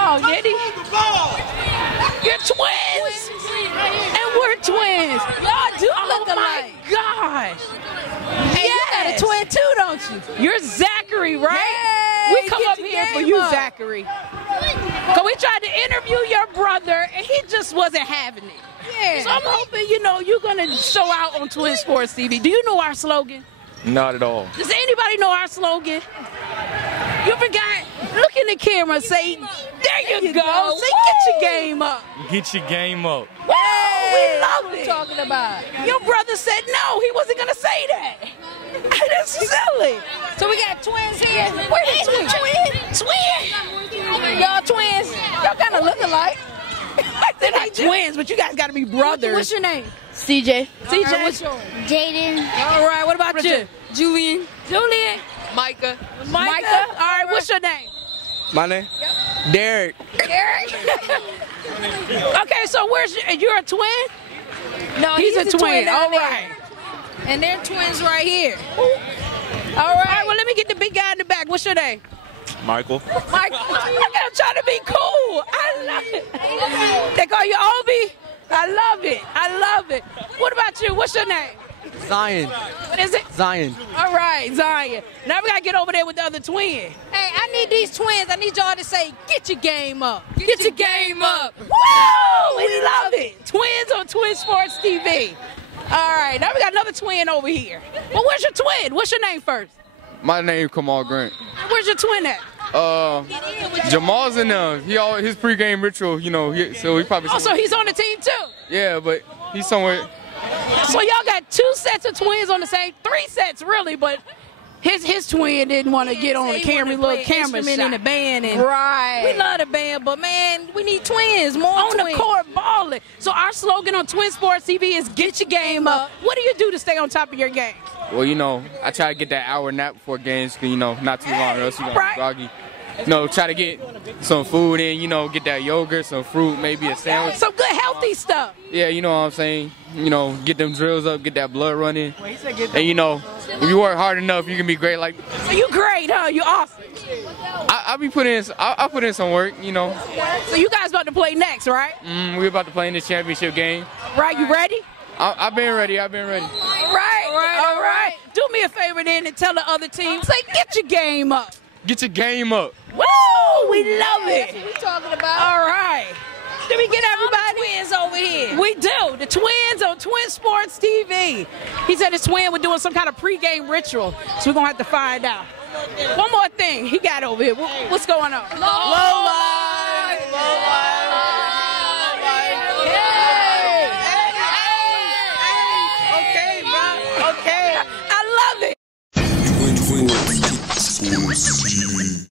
Oh, Nitty. You're twins. And we're twins. Y'all do look alike. Oh, my gosh. Hey, you got a twin too, don't you? You're Zachary, right? Yay, We come up here for game you, up. Zachary. Because we tried to interview your brother, and he just wasn't having it. Yeah. So I'm hoping, you're going to show out on Twin Sports TV. Do you know our slogan? Not at all. Does anybody know our slogan? You forgot? Look in the camera and say, there you go. Say, get your game up. Get your game up. Woo, we love What it. you talking about? Your brother said no, he wasn't going to say that. That's silly. So we got twins here. Where the twins? Twins? Y'all twins. Y'all kind of look alike. They're not twins, but you guys got to be brothers. What's your name? CJ. CJ? What's yours? Jaden. All right, what about you? Julian. Julian? Micah. Micah? All right, what's your name? My name? Derek. Derek? Okay, so you're a twin? No, He's a twin. down All there. right. And they're twins right here. All right, well, let me get the big guy in the back. What's your name? Michael. Mike. I'm trying to be cool. I love it. They call you Obi? I love it. I love it. What about you? What's your name? Zion. What is it? Zion. All right, Zion. Now we got to get over there with the other twin. Hey, I need these twins. I need y'all to say, get your game up. Get your game up. Woo! We love it. Twins on Twin Sports TV. All right, now we got another twin over here. Well, where's your twin? What's your name first? My name Kamal Grant. Where's your twin at? Jamal's in his pregame ritual, so he probably. Oh, so he's on the team too. Yeah, but he's somewhere. So y'all got 2 sets of twins on the same, 3 sets really, but his twin didn't want to get on the camera, little camera shot. in the band, and Right. we love the band, but man, we need twins, more On twins. the court balling. So our slogan on Twin Sports TV is get your game up. What do you do to stay on top of your game? Well, I try to get that hour nap before games, not too long, or else you're Right. gonna be groggy. Try to get some food in, get that yogurt, some fruit, maybe a sandwich. Some good healthy stuff. Yeah, you know what I'm saying? Get them drills up, get that blood running. And, if you work hard enough, you can be great. Like, So you great, huh? You awesome. I put in some work, So you guys about to play next, right? We're about to play in this championship game. Right, you ready? I've been ready. All right. Do me a favor then and tell the other team, say get your game up. Get your game up. Woo! We love That's it. what we talking about. All right. Did we get everybody? Twins over here. We do. The twins on Twin Sports TV. He said his twin was doing some kind of pregame ritual, so we're going to have to find out. One more thing he got over here. What's going on? Low life. Okay, bro. Okay. I love it. Twin Sports TV.